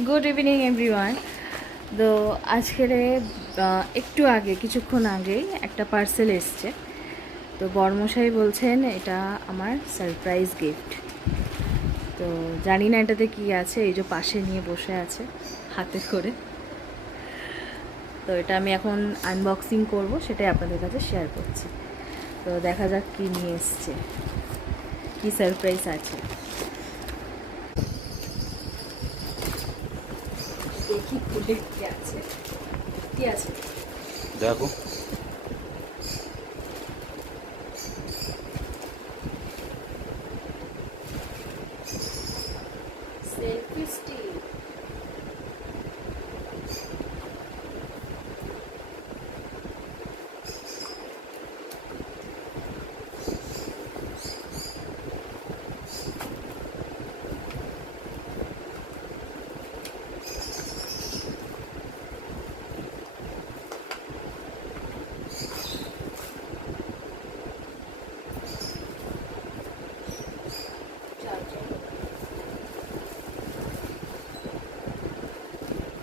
Good evening everyone. তো আজকের একটু আগে কিছুক্ষণ আগেই একটা পার্সেল এসছে। তো বরমশাই বলছেন এটা আমার সারপ্রাইজ গিফট। তো জানি না এটাতে কি আছে, এই যে পাশে নিয়ে বসে আছে হাতে করে। তো এটা আমি এখন আনবক্সিং করব, সেটাই আপনাদের কাছে শেয়ার করছি। তো দেখা যাক কি নিয়ে এসছে, কি সারপ্রাইজ আছে। দেখি খুলে কি আছে, কি আছে দেখো। Selfie stick.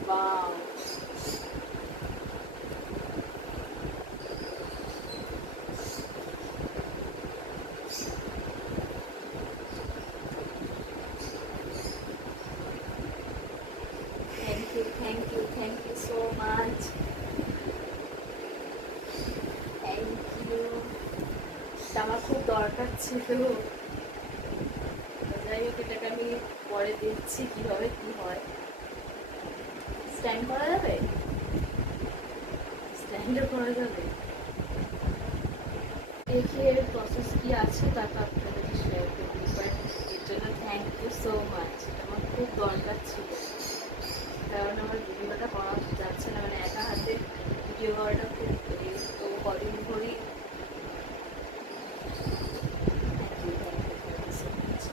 Wow. Thank you so much. Thank you. আমার খুব দরকার ছিল। যাই হোক, এটাকে আমি পরে দেখছি কিভাবে কি হয়। স্ট্যান্ড করা যাবে, স্ট্যান্ডও করা যাবে। দেখি এর প্রসেস কি আছে, তারপর আপনাদের শেয়ার করবি। বাট এর জন্য থ্যাংক ইউ সো মাচ, আমার খুব দরকার ছিল।